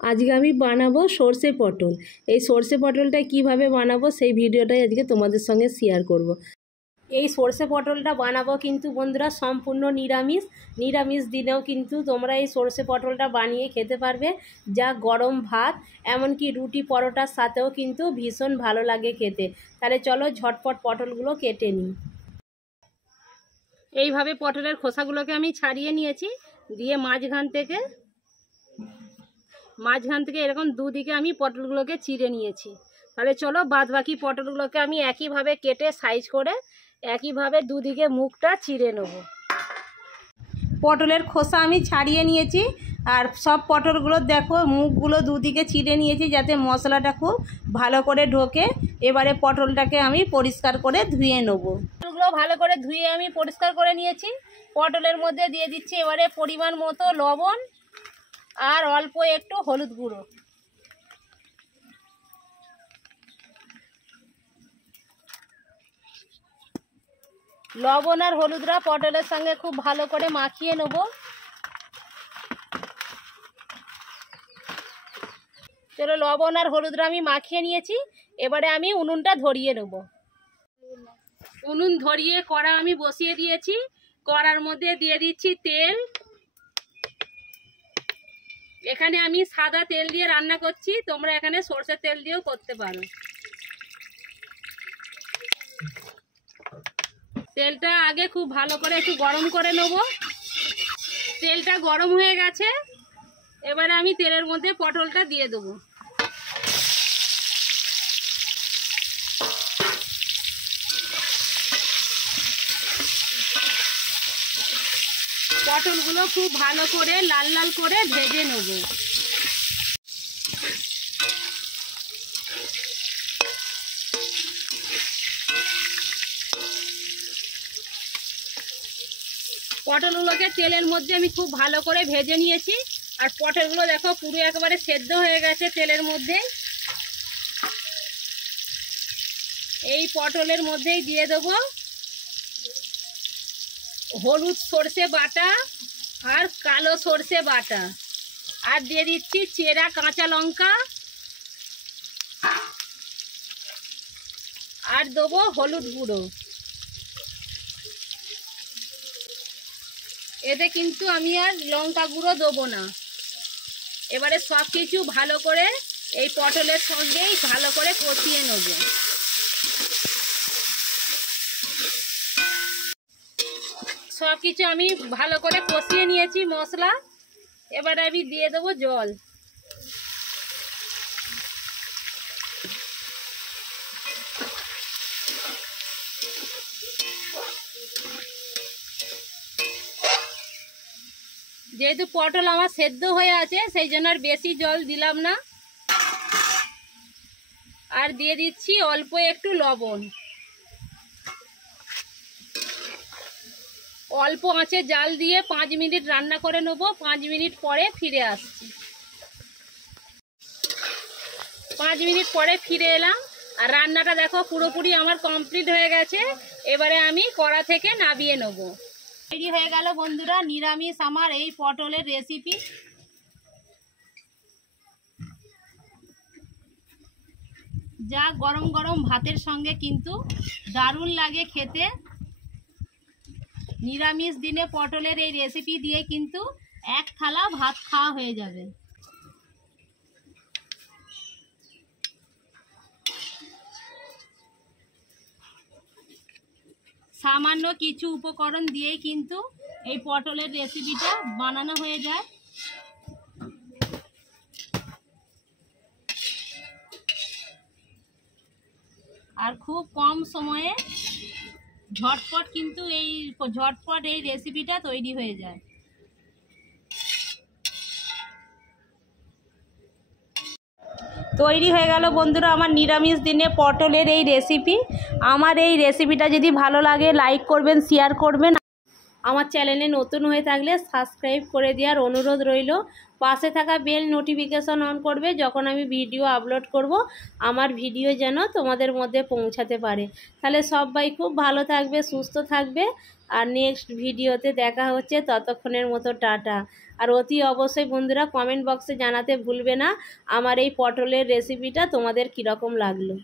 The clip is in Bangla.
আজকে আমি বানাবো সর্ষে পটল। এই সর্ষে পটলটা কিভাবে বানাবো সেই ভিডিওটাই আজকে তোমাদের সঙ্গে শেয়ার করব। এই সর্ষে পটলটা বানাবো কিন্তু বন্ধুরা সম্পূর্ণ নিরামিষ দিনেও কিন্তু তোমরা এই সর্ষে পটলটা বানিয়ে খেতে পারবে, যা গরম ভাত এমনকি রুটি পরোটার সাথেও কিন্তু ভীষণ ভালো লাগে খেতে। তাহলে চলো ঝটপট পটলগুলো কেটে নিই। এইভাবে পটলের খোসাগুলোকে আমি ছাড়িয়ে নিয়েছি, দিয়ে মাঝখান থেকে এরকম দুদিকে আমি পটলগুলোকে চিড়ে নিয়েছি। তাহলে চলো বাদ বাকি পটলগুলোকে আমি একইভাবে কেটে সাইজ করে একইভাবে দুদিকে মুখটা চিড়ে নেব। পটলের খোসা আমি ছাড়িয়ে নিয়েছি, আর সব পটলগুলো দেখো মুখগুলো দুদিকে চিড়ে নিয়েছি যাতে মশলাটা খুব ভালো করে ঢোকে। এবারে পটলটাকে আমি পরিষ্কার করে ধুয়ে নেব। পটলগুলো ভালো করে ধুয়ে আমি পরিষ্কার করে নিয়েছি। পটলের মধ্যে দিয়ে দিচ্ছি এবারে পরিমাণ মতো লবণ আর অল্প একটু হলুদ গুঁড়ো। লবণ আর হলুদটা পটলের সঙ্গে খুব ভালো করে মাখিয়ে নেব। চলো লবণ আর হলুদটা আমি মাখিয়ে নিয়েছি, এবারে আমি উনুনটা ধরিয়ে নেব। উনুন ধরিয়ে কড়া আমি বসিয়ে দিয়েছি। কড়ার মধ্যে দিয়ে দিচ্ছি তেল। এখানে আমি সাদা তেল দিয়ে রান্না করছি, তোমরা এখানে সরষের তেল দিয়েও করতে পারো। তেলটা আগে খুব ভালো করে একটু গরম করে নেব। তেলটা গরম হয়ে গেছে, এবারে আমি তেলের মধ্যে পটলটা দিয়ে দেবো। পটলগুলো খুব ভালো করে লাল লাল করে ভেজে নেব। পটলগুলোকে তেলের মধ্যে আমি খুব ভালো করে ভেজে নিয়েছি, আর পটলগুলো দেখো পুরো একেবারে সেদ্ধ হয়ে গেছে তেলের মধ্যে। এই পটলের মধ্যেই দিয়ে দেবো হলুদ সর্ষে বাটা আর কালো সর্ষে বাটা, আর দিয়ে দিচ্ছি চেরা কাঁচা লঙ্কা, আর দেবো হলুদ গুঁড়ো। এতে কিন্তু আমি আর লঙ্কা গুঁড়ো দেবো না। এবারে সব কিছু ভালো করে এই পটলের সঙ্গেই ভালো করে কষিয়ে নেব। সব কিছু আমি ভালো করে কষিয়ে নিয়েছি মশলা। এবারে আমি দিয়ে দেবো জল। যেহেতু পটল আমার সেদ্ধ হয়ে আছে সেই জন্য আর বেশি জল দিলাম না, আর দিয়ে দিচ্ছি অল্প একটু লবণ। অল্প আঁচে জাল দিয়ে 5 মিনিট রান্না করে নেব। 5 মিনিট পরে ফিরে আসছি। 5 মিনিট পরে ফিরে এলাম, আর রান্নাটা দেখো পুরোপুরি আমার কমপ্লিট হয়ে গেছে। এবারে আমি কড়া থেকে নামিয়ে নেব। তৈরি হয়ে গেল বন্ধুরা নিরামিষ আমার এই পটলের রেসিপি। যা গরম গরম ভাতের সঙ্গে কিন্তু দারুণ লাগে খেতে। নিরামিষ দিনে পটলের এই রেসিপি দিয়ে কিন্তু এক থালা ভাত খাওয়া হয়ে যাবে। সামান্য কিছু উপকরণ দিয়েই কিন্তু এই পটলের রেসিপিটা বানানো হয়ে যায়। আর খুব কম সময়ে ঝটপট এই রেসিপিটা তৈরি হয়ে যায়। তৈরি হয়ে গেল বন্ধুরা আমার নিরামিষ দিনে পটলের এই রেসিপি। আমার এই রেসিপিটা যদি ভালো লাগে লাইক করবেন, শেয়ার করবেন। আমার চ্যানেলে নতুন হয়ে থাকলে সাবস্ক্রাইব করে দেওয়ার অনুরোধ রইল। পাশে থাকা বেল নোটিফিকেশন অন করবে, যখন আমি ভিডিও আপলোড করব আমার ভিডিও যেন তোমাদের মধ্যে পৌঁছাতে পারে। তাহলে সবাই খুব ভালো থাকবে, সুস্থ থাকবে, আর নেক্সট ভিডিওতে দেখা হচ্ছে। ততক্ষণের মতো টাটা। আর অতি অবশ্যই বন্ধুরা কমেন্ট বক্সে জানাতে ভুলবে না আমার এই পটলের রেসিপিটা তোমাদের কীরকম লাগলো।